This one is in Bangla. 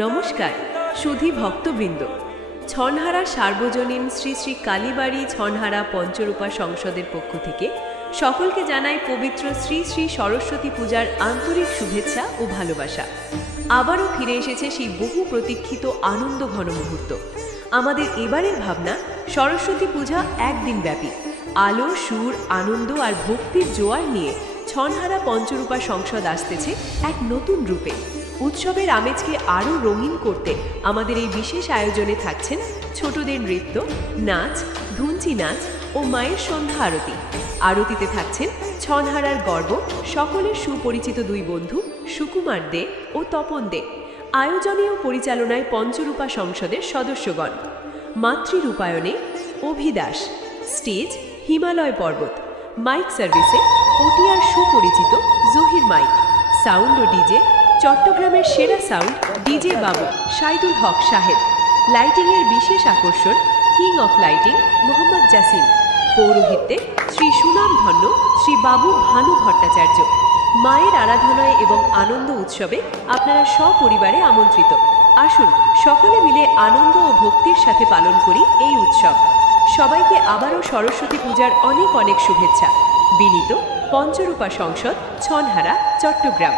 নমস্কার সুধী ভক্তবৃন্দ। ছনহারা সার্বজনীন শ্রী শ্রী কালীবাড়ি ছনহারা পঞ্চরূপা সংসদের পক্ষ থেকে সকলকে জানাই পবিত্র শ্রী শ্রী সরস্বতী পূজার আন্তরিক শুভেচ্ছা ও ভালোবাসা। আবারও ফিরে এসেছে সেই বহু প্রতীক্ষিত আনন্দ ঘন মুহূর্ত। আমাদের এবারের ভাবনা সরস্বতী পূজা একদিন ব্যাপী আলো, সুর, আনন্দ আর ভক্তির জোয়ার নিয়ে ছনহারা পঞ্চরূপা সংসদ আসতেছে এক নতুন রূপে। উৎসবের আমেজকে আরও রঙিন করতে আমাদের এই বিশেষ আয়োজনে থাকছেন ছোটদের নৃত্য, নাচ, ধুনচি নাচ ও মায়ের সন্ধ্যা আরতি। আরতিতে থাকছেন ছনহারার গর্ব, সকলের সুপরিচিত দুই বন্ধু সুকুমার দে ও তপন দে। আয়োজনে ও পরিচালনায় পঞ্চরূপা সংসদের সদস্যগণ। মাতৃরূপায়ণে অভিদাস, স্টেজ হিমালয় পর্বত, মাইক সার্ভিসে পটিয়ার সুপরিচিত Zahir mic, sound oh DJ চট্টগ্রামের সেরা সাউন্ড ডিজে বাবু সাইদুল হক সাহেব, লাইটিংয়ের বিশেষ আকর্ষণ king of lighting Mohammad Jasim, পৌরোহিত্যে শ্রী সুনামধন্য শ্রী বাবু ভানু ভট্টাচার্য। মায়ের আরাধনায় এবং আনন্দ উৎসবে আপনারা সপরিবারে আমন্ত্রিত। আসুন সকলে মিলে আনন্দ ও ভক্তির সাথে পালন করি এই উৎসব। সবাইকে আবারও সরস্বতী পূজার অনেক অনেক শুভেচ্ছা। বিনীত পঞ্চরূপা সংসদ, ছনহারা, চট্টগ্রাম।